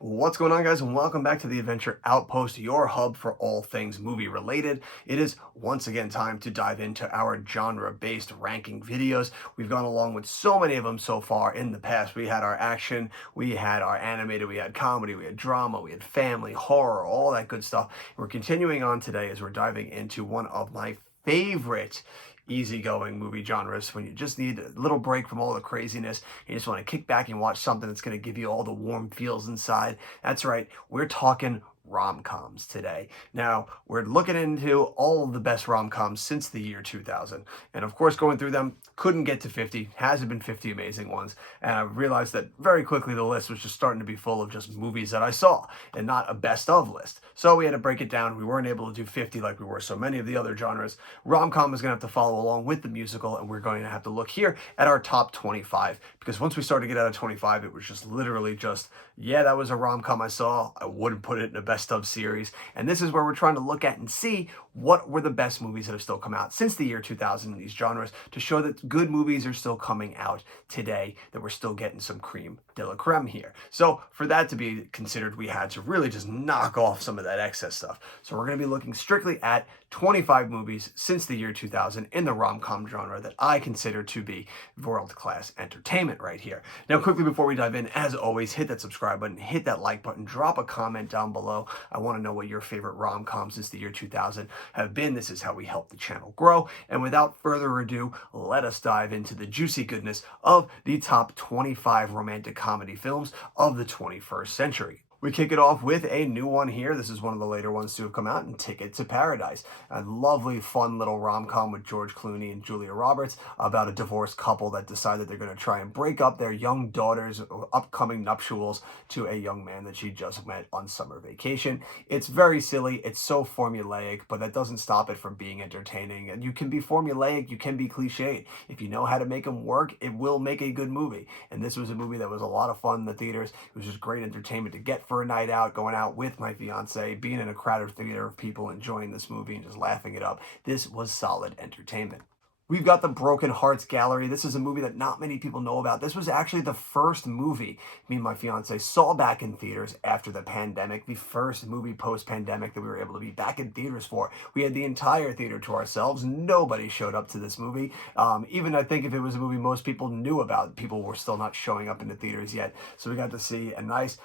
What's going on, guys, and welcome back to the Adventure Outpost, your hub for all things movie related. It is once again time to dive into our genre-based ranking videos. We've gone along with so many of them so far in the past. We had our action, we had our animated, we had comedy, we had drama, we had family, horror, all that good stuff. We're continuing on today as we're diving into one of my favorite easygoing movie genres when you just need a little break from all the craziness. You just want to kick back and watch something that's going to give you all the warm feels inside. That's right, we're talking rom-coms today. Now, we're looking into all of the best rom-coms since the year 2000. And of course, going through them, couldn't get to 50, hasn't been 50 amazing ones. And I realized that very quickly the list was just starting to be full of just movies that I saw and not a best of list. So we had to break it down. We weren't able to do 50 like we were so many of the other genres. Rom-com is going to have to follow along with the musical, and we're going to have to look here at our top 25, because once we started to get out of 25, it was just literally just, yeah, that was a rom-com I saw. I wouldn't put it in a best of series. And this is where we're trying to look at and see what were the best movies that have still come out since the year 2000 in these genres, to show that good movies are still coming out today, that we're still getting some cream de la creme here. So for that to be considered, we had to really just knock off some of that excess stuff. So we're going to be looking strictly at 25 movies since the year 2000 in the rom-com genre that I consider to be world-class entertainment right here. Now, quickly before we dive in, as always, hit that subscribe button, hit that like button, drop a comment down below. I want to know what your favorite rom-coms since the year 2000 have been. This is how we help the channel grow. And without further ado, let us dive into the juicy goodness of the top 25 romantic comedy films of the 21st century. We kick it off with a new one here. This is one of the later ones to have come out, and Ticket to Paradise. A lovely, fun little rom-com with George Clooney and Julia Roberts about a divorced couple that decide that they're going to try and break up their young daughter's upcoming nuptials to a young man that she just met on summer vacation. It's very silly. It's so formulaic, but that doesn't stop it from being entertaining. And you can be formulaic, you can be cliched. If you know how to make them work, it will make a good movie. And this was a movie that was a lot of fun in the theaters. It was just great entertainment to get for a night out, going out with my fiance, being in a crowded theater of people enjoying this movie and just laughing it up. This was solid entertainment. We've got The Broken Hearts Gallery. This is a movie that not many people know about. This was actually the first movie me and my fiance saw back in theaters after the pandemic, the first movie post-pandemic that we were able to be back in theaters for. We had the entire theater to ourselves. Nobody showed up to this movie. Even I think if it was a movie most people knew about, people were still not showing up in the theaters yet. So we got to see a nice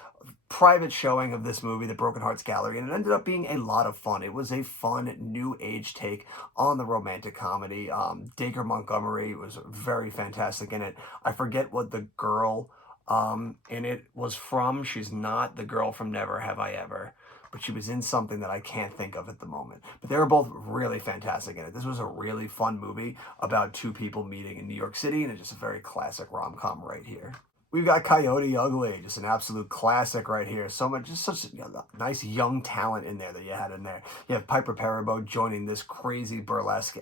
private showing of this movie, The Broken Hearts Gallery, and it ended up being a lot of fun. It was a fun new age take on the romantic comedy. Dacre Montgomery was very fantastic in it. I forget what the girl in it was from. She's not the girl from Never Have I Ever, but she was in something that I can't think of at the moment. But they were both really fantastic in it. This was a really fun movie about two people meeting in New York City, and it's just a very classic rom-com right here. We've got Coyote Ugly, just an absolute classic right here. So much, just such nice young talent in there that you had in there. You have Piper Perabo joining this crazy burlesque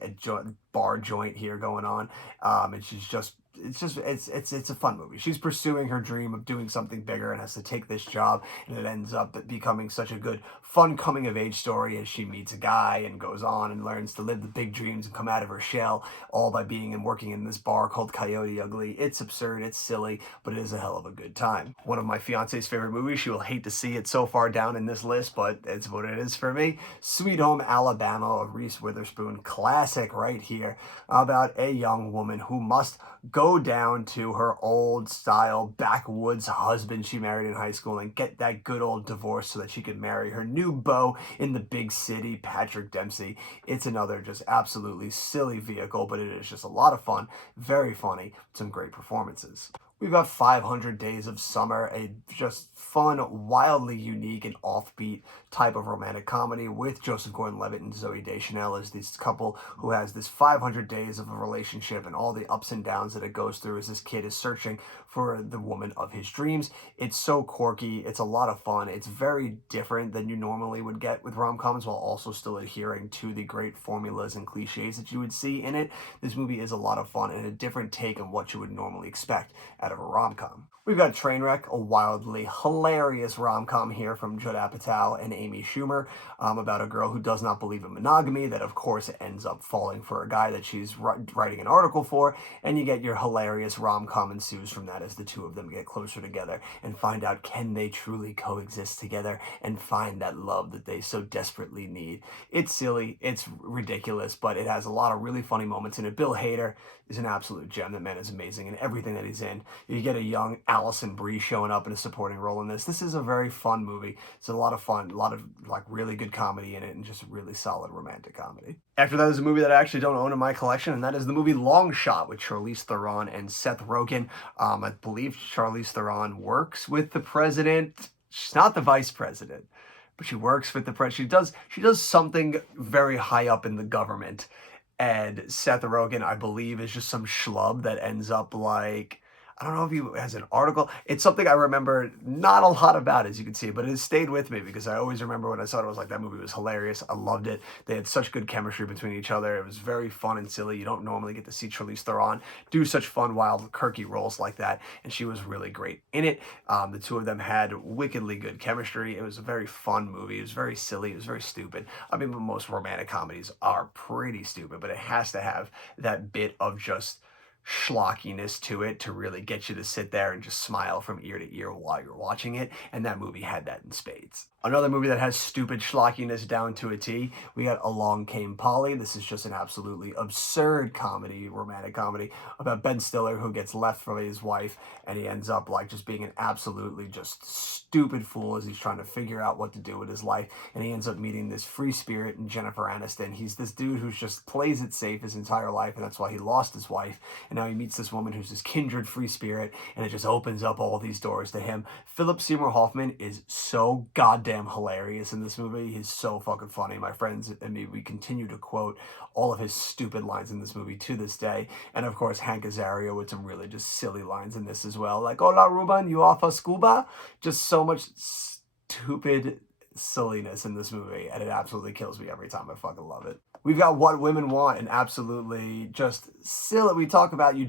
bar joint here going on, and she's just. It's a fun movie. She's pursuing her dream of doing something bigger and has to take this job, and it ends up becoming such a good, fun coming of age story as she meets a guy and goes on and learns to live the big dreams and come out of her shell, all by being and working in this bar called Coyote Ugly. It's absurd, it's silly, but it is a hell of a good time. One of my fiance's favorite movies. She will hate to see it so far down in this list, but it's what it is for me. Sweet Home Alabama, a Reese Witherspoon classic right here, about a young woman who must go down to her old style backwoods husband she married in high school and get that good old divorce so that she could marry her new beau in the big city, Patrick Dempsey. It's another just absolutely silly vehicle, but it is just a lot of fun, very funny, some great performances. We've got 500 Days of Summer, a just fun, wildly unique and offbeat type of romantic comedy with Joseph Gordon-Levitt and Zooey Deschanel as this couple who has this 500 days of a relationship and all the ups and downs that it goes through as this kid is searching for the woman of his dreams. It's so quirky. It's a lot of fun. It's very different than you normally would get with rom-coms, while also still adhering to the great formulas and cliches that you would see in it. This movie is a lot of fun and a different take on what you would normally expect out of a rom-com. We've got Trainwreck, a wildly hilarious rom-com here from Judd Apatow and Amy Schumer, about a girl who does not believe in monogamy, that of course ends up falling for a guy that she's writing an article for, and you get your hilarious rom-com ensues from that as the two of them get closer together and find out, can they truly coexist together and find that love that they so desperately need. It's silly, it's ridiculous, but it has a lot of really funny moments in it. Bill Hader is an absolute gem. That man is amazing in everything that he's in. You get a young Allison Brie showing up in a supporting role in this. This is a very fun movie. It's a lot of fun, a lot of like really good comedy in it, and just really solid romantic comedy. After that is a movie that I actually don't own in my collection, and that is the movie Long Shot with Charlize Theron and Seth Rogen. I believe Charlize Theron works with the president. She's not the vice president, but she works with the president. She does something very high up in the government. And Seth Rogen, I believe, is just some schlub that ends up like, I don't know if he has an article. It's something I remember not a lot about, as you can see, but it has stayed with me because I always remember when I saw it, I was like, that movie was hilarious. I loved it. They had such good chemistry between each other. It was very fun and silly. You don't normally get to see Charlize Theron do such fun, wild, quirky roles like that, and she was really great in it. The two of them had wickedly good chemistry. It was a very fun movie. It was very silly. It was very stupid. I mean, most romantic comedies are pretty stupid, but it has to have that bit of just schlockiness to it to really get you to sit there and just smile from ear to ear while you're watching it, and that movie had that in spades. Another movie that has stupid schlockiness down to a T, we got Along Came Polly. This is just an absolutely absurd comedy, romantic comedy, about Ben Stiller who gets left from his wife, and he ends up like just being an absolutely just stupid fool as he's trying to figure out what to do with his life, and he ends up meeting this free spirit in Jennifer Aniston. He's this dude who's just plays it safe his entire life, and that's why he lost his wife, and now he meets this woman who's this kindred free spirit, and it just opens up all these doors to him. Philip Seymour Hoffman is so goddamn hilarious in this movie. He's so fucking funny. My friends and me, we continue to quote all of his stupid lines in this movie to this day. And of course, Hank Azaria with some really just silly lines in this as well. Like, hola, Ruben, you off a scuba? Just so much stupid silliness in this movie, and it absolutely kills me every time. I fucking love it. We've got What Women Want, and absolutely just silly. We talk about you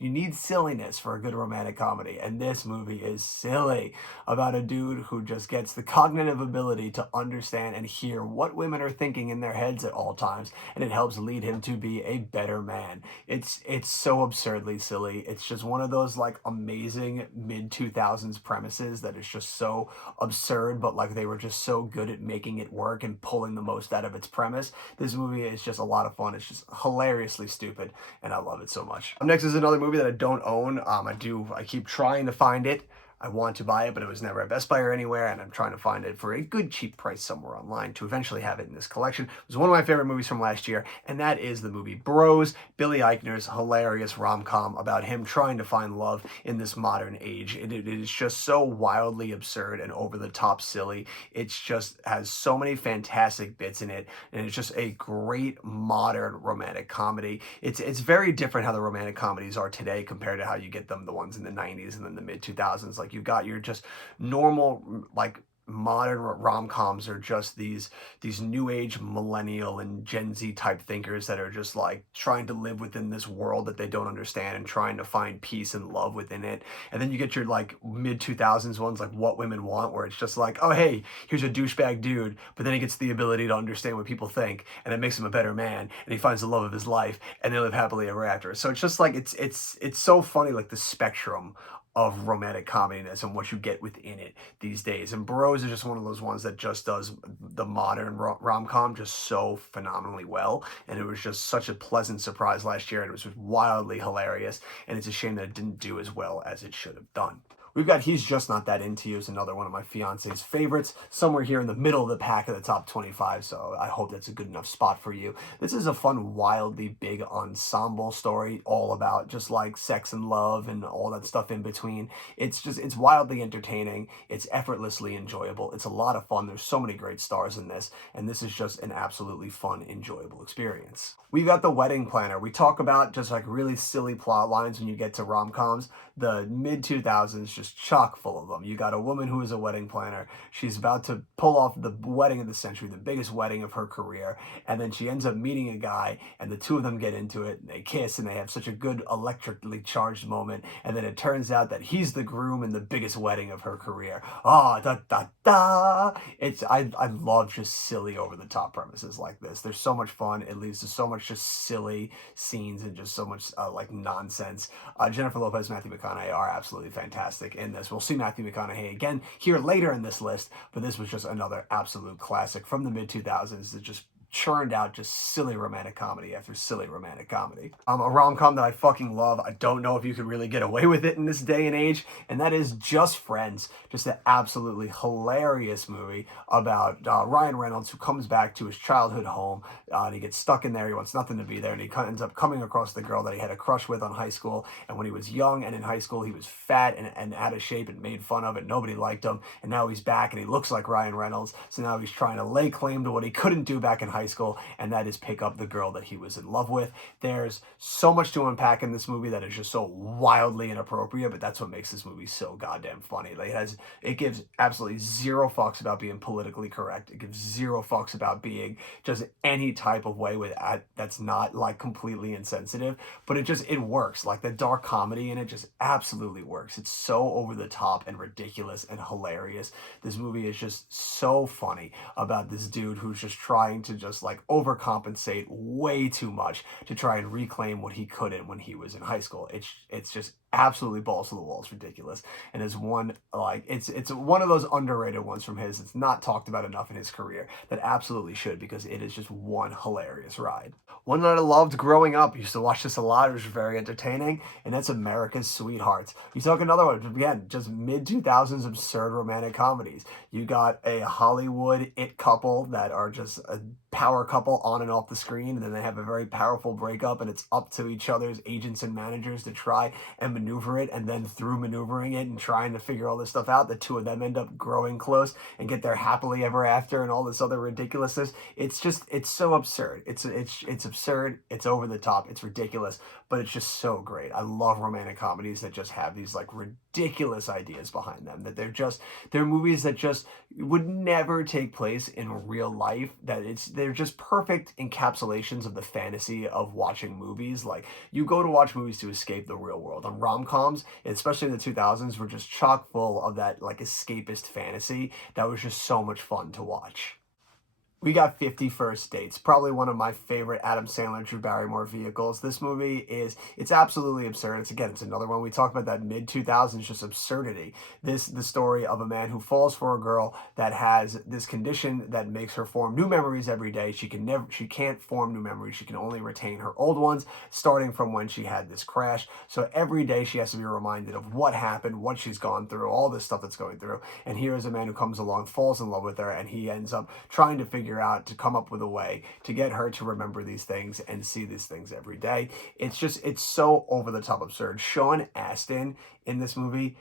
need silliness for a good romantic comedy, and this movie is silly about a dude who just gets the cognitive ability to understand and hear what women are thinking in their heads at all times, and it helps lead him to be a better man. It's so absurdly silly. It's just one of those like amazing mid-2000s premises that is just so absurd, but like they were just so good at making it work and pulling the most out of its premise. This movie is just a lot of fun. It's just hilariously stupid, and I love it so much. Up next is another movie that I don't own. I keep trying to find it. I want to buy it, but it was never at Best Buy or anywhere, and I'm trying to find it for a good cheap price somewhere online to eventually have it in this collection. It was one of my favorite movies from last year, and that is the movie Bros, Billy Eichner's hilarious rom-com about him trying to find love in this modern age. It is just so wildly absurd and over-the-top silly. It just has so many fantastic bits in it, and it's just a great modern romantic comedy. It's very different how the romantic comedies are today compared to how you get them, the ones in the 90s and then the mid-2000s. Like you got your just normal like modern rom-coms are just these new age millennial and Gen Z type thinkers that are just like trying to live within this world that they don't understand and trying to find peace and love within it. And then you get your like mid 2000s ones like What Women Want, where it's just like, oh hey, here's a douchebag dude, but then he gets the ability to understand what people think, and it makes him a better man, and he finds the love of his life, and they live happily ever after. So it's just like it's so funny, like the spectrum of romantic comediness and what you get within it these days. And Bros is just one of those ones that just does the modern rom-com just so phenomenally well. And it was just such a pleasant surprise last year, and it was just wildly hilarious. And it's a shame that it didn't do as well as it should have done. We've got He's Just Not That Into You, is another one of my fiance's favorites, somewhere here in the middle of the pack of the top 25, so I hope that's a good enough spot for you. This is a fun, wildly big ensemble story, all about just like sex and love and all that stuff in between. It's wildly entertaining, it's effortlessly enjoyable, it's a lot of fun, there's so many great stars in this, and this is just an absolutely fun, enjoyable experience. We've got The Wedding Planner. We talk about just like really silly plot lines when you get to rom-coms. The mid-2000s just chock full of them. You got a woman who is a wedding planner. She's about to pull off the wedding of the century, the biggest wedding of her career, and then she ends up meeting a guy, and the two of them get into it, and they kiss, and they have such a good electrically charged moment, and then it turns out that he's the groom in the biggest wedding of her career. Ah, da da da! I love just silly over the top premises like this. There's so much fun. It leads to so much just silly scenes and just so much like nonsense. Jennifer Lopez, Matthew McConaughey are absolutely fantastic in this. We'll see Matthew McConaughey again here later in this list, but this was just another absolute classic from the mid 2000s that just churned out just silly romantic comedy after silly romantic comedy. A rom-com that I fucking love. I don't know if you could really get away with it in this day and age, and that is Just Friends. Just an absolutely hilarious movie about Ryan Reynolds, who comes back to his childhood home, and he gets stuck in there. He wants nothing to be there, and he ends up coming across the girl that he had a crush with on high school, and when he was young and in high school, he was fat and out of shape and made fun of it. Nobody liked him, and now he's back, and he looks like Ryan Reynolds, so now he's trying to lay claim to what he couldn't do back in high school, and that is pick up the girl that he was in love with. There's so much to unpack in this movie that is just so wildly inappropriate, but that's what makes this movie so goddamn funny. Like it gives absolutely zero fucks about being politically correct. It gives zero fucks about being just any type of way with that's not like completely insensitive, but it works. Like the dark comedy in it just absolutely works. It's so over the top and ridiculous and hilarious. This movie is just so funny about this dude who's just trying to just like overcompensate way too much to try and reclaim what he couldn't when he was in high school. It's just absolutely balls to the wall. It's ridiculous, and is one like it's one of those underrated ones from his. It's not talked about enough in his career that absolutely should, because it is just one hilarious ride. One that I loved growing up, used to watch this a lot. It was very entertaining, and that's America's Sweethearts. You talk another one again, just mid 2000s absurd romantic comedies. You got a Hollywood it couple that are just a power couple on and off the screen, and then they have a very powerful breakup, and it's up to each other's agents and managers to try and maneuver it, and then through maneuvering it and trying to figure all this stuff out, the two of them end up growing close and get their happily ever after and all this other ridiculousness. It's so absurd. It's absurd, it's over the top, it's ridiculous, but it's just so great. I love romantic comedies that just have these like ridiculous ideas behind them, that they're movies that just would never take place in real life, that they're just perfect encapsulations of the fantasy of watching movies. Like, you go to watch movies to escape the real world, and rom-coms, especially in the 2000s, were just chock full of that like escapist fantasy that was just so much fun to watch. We got 50 First Dates, probably one of my favorite Adam Sandler, Drew Barrymore vehicles. This movie it's absolutely absurd. It's another one. We talked about that mid-2000s, just absurdity. The story of a man who falls for a girl that has this condition that makes her form new memories every day. She can't form new memories. She can only retain her old ones, starting from when she had this crash. So every day she has to be reminded of what happened, what she's gone through, all this stuff that's going through. And here is a man who comes along, falls in love with her, and he ends up trying to figure out to come up with a way to get her to remember these things and see these things every day. It's so over the top absurd. Sean Astin in this movie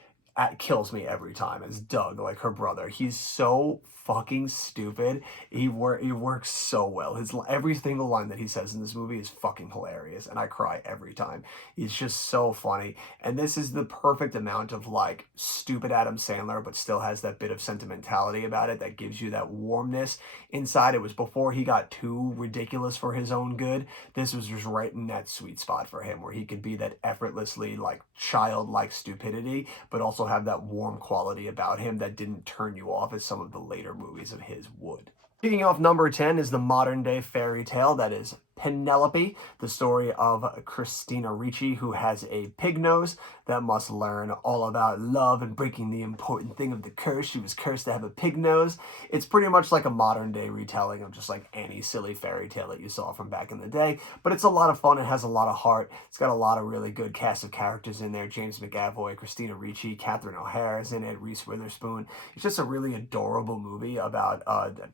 kills me every time as Doug, like her brother. He's so fucking stupid. He works so well. Every single line that he says in this movie is fucking hilarious, and I cry every time. He's just so funny, and this is the perfect amount of like stupid Adam Sandler, but still has that bit of sentimentality about it that gives you that warmness inside. It was before he got too ridiculous for his own good. This was just right in that sweet spot for him, where he could be that effortlessly like childlike stupidity, but also have that warm quality about him that didn't turn you off as some of the later movies of his would. Kicking off number 10 is the modern day fairy tale that is Penelope, the story of Christina Ricci, who has a pig nose that must learn all about love and breaking the important thing of the curse. She was cursed to have a pig nose. It's pretty much like a modern day retelling of just like any silly fairy tale that you saw from back in the day, but it's a lot of fun. It has a lot of heart. It's got a lot of really good cast of characters in there. James McAvoy, Christina Ricci, Catherine O'Hara's in it, Reese Witherspoon. It's just a really adorable movie about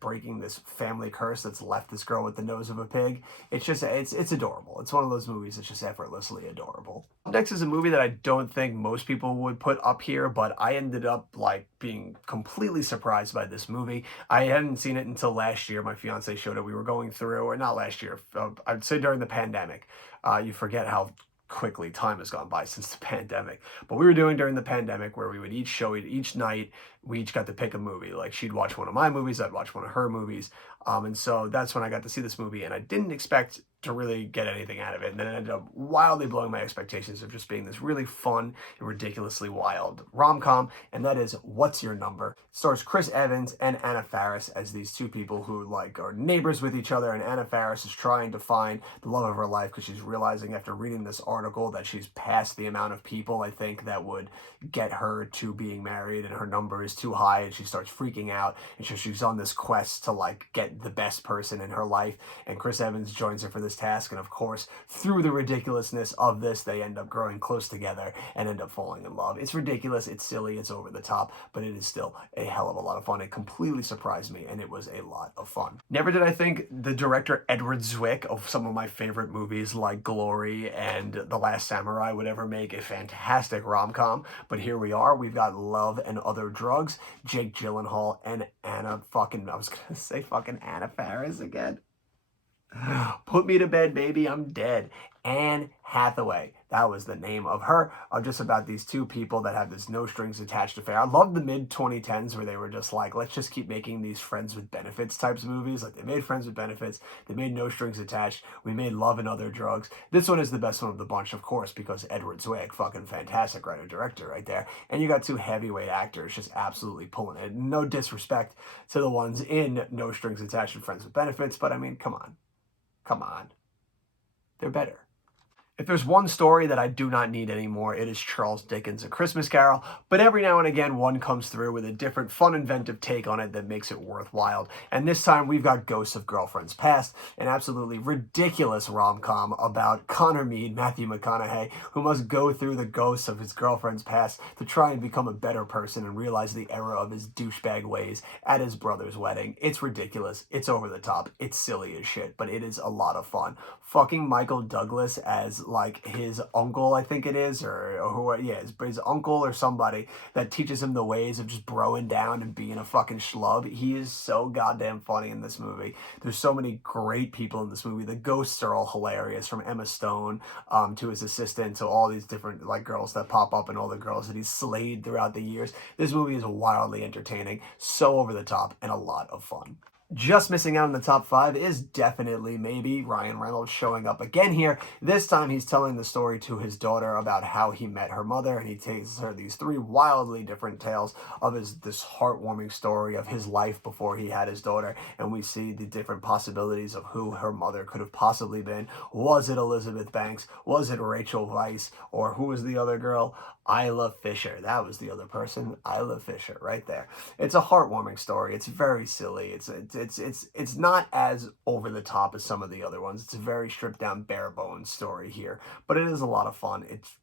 breaking this family curse that's left this girl with the nose of a pig. It's adorable. It's one of those movies that's just effortlessly adorable. Next is a movie that I don't think most people would put up here, but I ended up like being completely surprised by this movie. I hadn't seen it until last year. My fiance showed it. We were going through, or not last year, I'd say during the pandemic. You forget how quickly time has gone by since the pandemic. But we were doing during the pandemic where we would each show it each night. We each got to pick a movie. Like she'd watch one of my movies, I'd watch one of her movies. And so that's when I got to see this movie, and I didn't expect to really get anything out of it. And then it ended up wildly blowing my expectations of just being this really fun and ridiculously wild rom-com, and that is What's Your Number? It stars Chris Evans and Anna Faris as these two people who like are neighbors with each other, and Anna Faris is trying to find the love of her life because she's realizing after reading this article that she's past the amount of people I think that would get her to being married, and her number is too high, and she starts freaking out, and so she's on this quest to like get the best person in her life, and Chris Evans joins her for this task, and of course through the ridiculousness of this they end up growing close together and end up falling in love. It's ridiculous, it's silly, it's over the top, but it is still a hell of a lot of fun. It completely surprised me, and it was a lot of fun. Never did I think the director Edward Zwick of some of my favorite movies like Glory and The Last Samurai would ever make a fantastic rom-com, but here we are. We've got Love and Other Drugs, Jake Gyllenhaal and Anna Faris again. Put me to bed, baby, I'm dead. Anne Hathaway. That was the name of her, of just about these two people that have this no strings attached affair. I love the mid-2010s where they were just like, let's just keep making these friends with benefits types of movies. Like they made Friends with Benefits, they made No Strings Attached, we made Love and Other Drugs. This one is the best one of the bunch, of course, because Edward Zwick, fucking fantastic writer-director right there. And you got two heavyweight actors just absolutely pulling it. No disrespect to the ones in No Strings Attached and Friends with Benefits, but I mean, come on. Come on. They're better. If there's one story that I do not need anymore, it is Charles Dickens' A Christmas Carol, but every now and again one comes through with a different fun, inventive take on it that makes it worthwhile. And this time we've got Ghosts of Girlfriends Past, an absolutely ridiculous rom-com about Connor Mead, Matthew McConaughey, who must go through the ghosts of his girlfriend's past to try and become a better person and realize the error of his douchebag ways at his brother's wedding. It's ridiculous, it's over the top, it's silly as shit, but it is a lot of fun. Fucking Michael Douglas as like his uncle, I think it is, or who, yeah, his uncle or somebody that teaches him the ways of just broing down and being a fucking schlub. He is so goddamn funny in this movie. There's so many great people in this movie. The ghosts are all hilarious, from Emma Stone to his assistant to all these different like girls that pop up and all the girls that he's slayed throughout the years. This movie is wildly entertaining, so over the top, and a lot of fun. Just missing out in the top 5 is definitely maybe Ryan Reynolds showing up again here. This time he's telling the story to his daughter about how he met her mother, and he takes her these 3 wildly different tales of this heartwarming story of his life before he had his daughter, and we see the different possibilities of who her mother could have possibly been. Was it Elizabeth Banks? Was it Rachel Weisz? Or who was the other girl? Isla Fisher. That was the other person. Isla Fisher, right there. It's a heartwarming story. It's very silly. It's not as over the top as some of the other ones. It's a very stripped down, bare bones story here, but it is a lot of fun. It's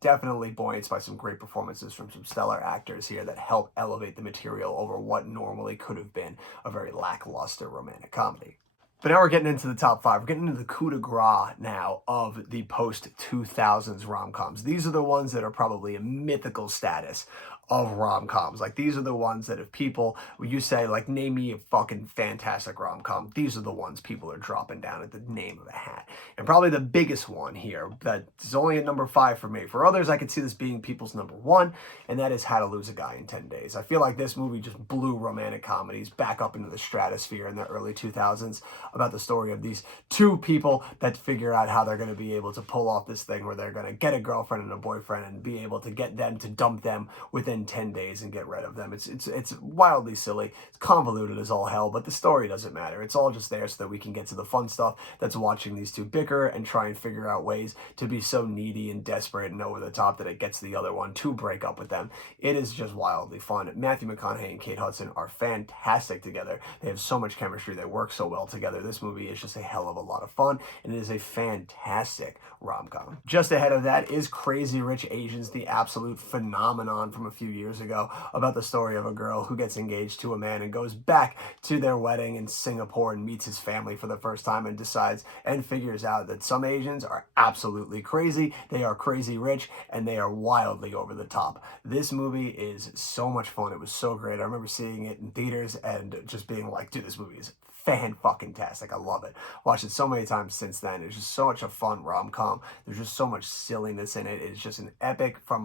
definitely buoyant by some great performances from some stellar actors here that help elevate the material over what normally could have been a very lackluster romantic comedy. But now we're getting into the top 5. We're getting into the coup de grace now of the post-2000s rom-coms. These are the ones that are probably a mythical status of rom-coms. Like, these are the ones that if people, you say, like, name me a fucking fantastic rom-com, these are the ones people are dropping down at the name of a hat. And probably the biggest one here, that is only at number 5 for me. For others, I could see this being people's number 1, and that is How to Lose a Guy in 10 Days. I feel like this movie just blew romantic comedies back up into the stratosphere in the early 2000s, about the story of these 2 people that figure out how they're going to be able to pull off this thing where they're going to get a girlfriend and a boyfriend and be able to get them to dump them within 10 days and get rid of them. It's wildly silly. It's convoluted as all hell, but the story doesn't matter. It's all just there so that we can get to the fun stuff that's watching these 2 bicker and try and figure out ways to be so needy and desperate and over the top that it gets the other one to break up with them. It is just wildly fun. Matthew McConaughey and Kate Hudson are fantastic together. They have so much chemistry. They work so well together. This movie is just a hell of a lot of fun, and it is a fantastic rom-com. Just ahead of that is Crazy Rich Asians, the absolute phenomenon from a few years ago about the story of a girl who gets engaged to a man and goes back to their wedding in Singapore and meets his family for the first time and decides and figures out that some Asians are absolutely crazy, they are crazy rich, and they are wildly over the top. This movie is so much fun. It was so great. I remember seeing it in theaters and just being like, dude, this movie is fan-fucking-tastic. I love it. Watched it so many times since then. It's just so much a fun rom-com. There's just so much silliness in it. It's just an epic from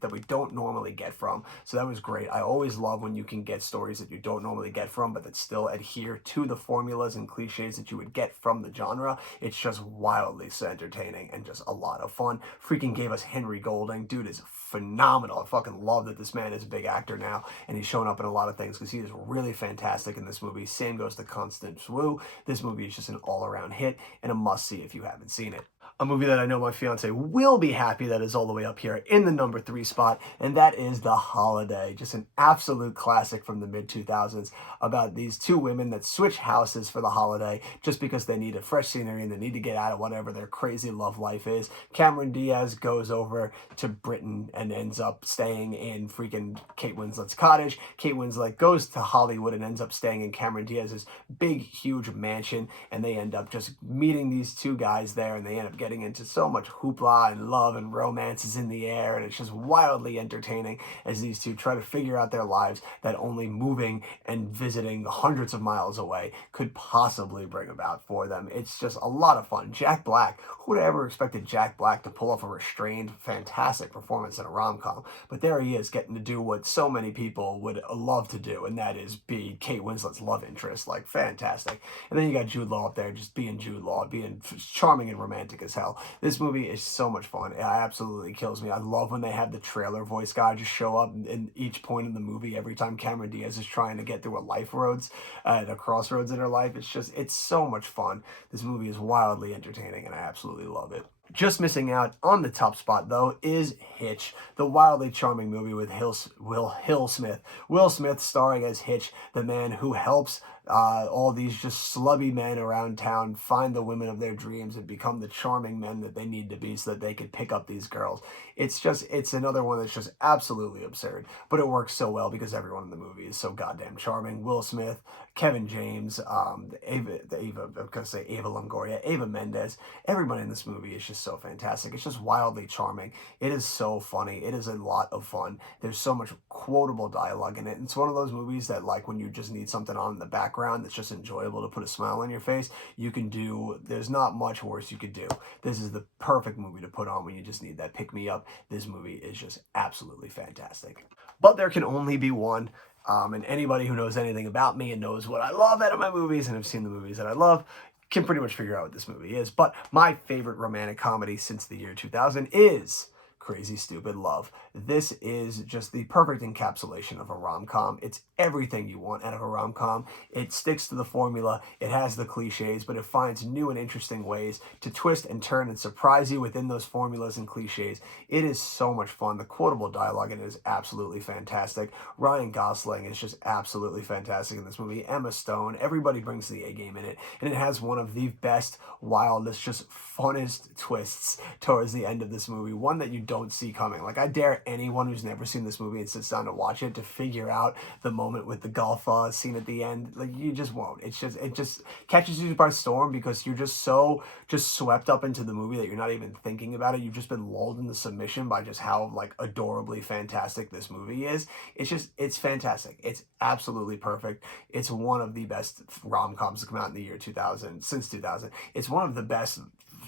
that we don't normally get from. So that was great. I always love when you can get stories that you don't normally get from, but that still adhere to the formulas and cliches that you would get from the genre. It's just wildly so entertaining and just a lot of fun. Freaking gave us Henry Golding. Dude is phenomenal. I fucking love that this man is a big actor now, and he's showing up in a lot of things because he is really fantastic in this movie. Same goes to Constance Wu. This movie is just an all-around hit and a must-see if you haven't seen it. A movie that I know my fiance will be happy that is all the way up here in the number 3 spot, and that is The Holiday. Just an absolute classic from the mid-2000s about these two women that switch houses for the holiday just because they need a fresh scenery and they need to get out of whatever their crazy love life is. Cameron Diaz goes over to Britain and ends up staying in freaking Kate Winslet's cottage. Kate Winslet goes to Hollywood and ends up staying in Cameron Diaz's big, huge mansion, and they end up just meeting these two guys there, and they end up getting into so much hoopla and love and romance is in the air, and it's just wildly entertaining as these two try to figure out their lives that only moving and visiting hundreds of miles away could possibly bring about for them. It's just a lot of fun. Jack Black, who would have ever expected Jack Black to pull off a restrained, fantastic performance in a rom-com? But there he is, getting to do what so many people would love to do, and that is be Kate Winslet's love interest. Like, fantastic. And then you got Jude Law up there just being Jude Law, being charming and romantic as hell. This movie is so much fun. It absolutely kills me. I love when they have the trailer voice guy just show up in each point in the movie every time Cameron Diaz is trying to get through a crossroads in her life. It's so much fun. This movie is wildly entertaining, and I absolutely love it. Just missing out on the top spot, though, is Hitch, the wildly charming movie with Will Smith. Will Smith starring as Hitch, the man who helps all these just slubby men around town find the women of their dreams and become the charming men that they need to be so that they can pick up these girls. It's another one that's just absolutely absurd, but it works so well because everyone in the movie is so goddamn charming. Will Smith, Kevin James, Ava Longoria, Ava Mendes, everybody in this movie is just so fantastic. It's just wildly charming. It is so funny. It is a lot of fun. There's so much quotable dialogue in it. It's one of those movies that, like, when you just need something on in the background that's just enjoyable to put a smile on your face, there's not much worse you could do. This is the perfect movie to put on when you just need that pick-me-up. This movie is just absolutely fantastic. But there can only be one. And anybody who knows anything about me and knows what I love out of my movies and have seen the movies that I love can pretty much figure out what this movie is. But my favorite romantic comedy since the year 2000 is Crazy Stupid Love. This is just the perfect encapsulation of a rom-com. It's everything you want out of a rom-com. It sticks to the formula, it has the cliches, but it finds new and interesting ways to twist and turn and surprise you within those formulas and cliches. It is so much fun. The quotable dialogue in it is absolutely fantastic. Ryan Gosling is just absolutely fantastic in this movie. Emma Stone, everybody brings the A game in it, and it has one of the best, wildest, just funnest twists towards the end of this movie. One that you don't see coming. Like, I dare anyone who's never seen this movie and sits down to watch it to figure out the moment with the golf scene at the end. Like, you just won't. It just catches you by storm because you're just so swept up into the movie that you're not even thinking about it. You've just been lulled into submission by just how, like, adorably fantastic this movie is. It's fantastic. It's absolutely perfect. It's one of the best rom-coms to come out in the year 2000, since 2000. It's one of the best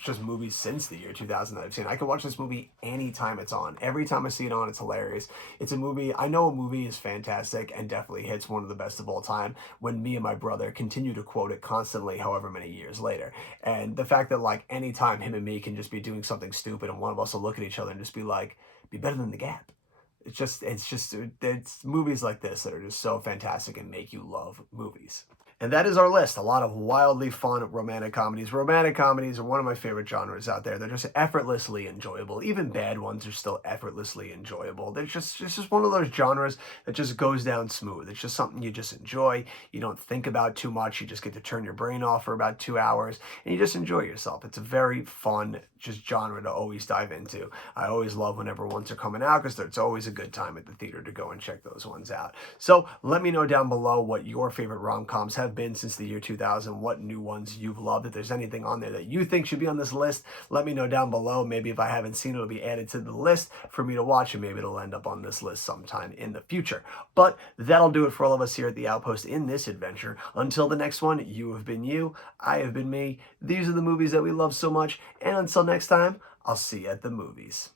just movies since the year 2000 that I've seen. I could watch this movie anytime it's on. Every time I see it on, it's hilarious. It's a movie, I know a movie is fantastic and definitely hits one of the best of all time when me and my brother continue to quote it constantly however many years later. And the fact that, like, anytime him and me can just be doing something stupid and one of us will look at each other and just be like, be better than The Gap. It's movies like this that are just so fantastic and make you love movies. And that is our list. A lot of wildly fun romantic comedies. Romantic comedies are one of my favorite genres out there. They're just effortlessly enjoyable. Even bad ones are still effortlessly enjoyable. It's just one of those genres that just goes down smooth. It's just something you just enjoy. You don't think about too much. You just get to turn your brain off for about 2 hours and you just enjoy yourself. It's a very fun just genre to always dive into. I always love whenever ones are coming out because it's always a good time at the theater to go and check those ones out. So let me know down below what your favorite rom-coms have been since the year 2000, what new ones you've loved. If there's anything on there that you think should be on this list, let me know down below. Maybe if I haven't seen it, it'll be added to the list for me to watch, and maybe it'll end up on this list sometime in the future. But that'll do it for all of us here at the Outpost in this adventure. Until the next one, you have been you, I have been me. These are the movies that we love so much, and until next time, I'll see you at the movies.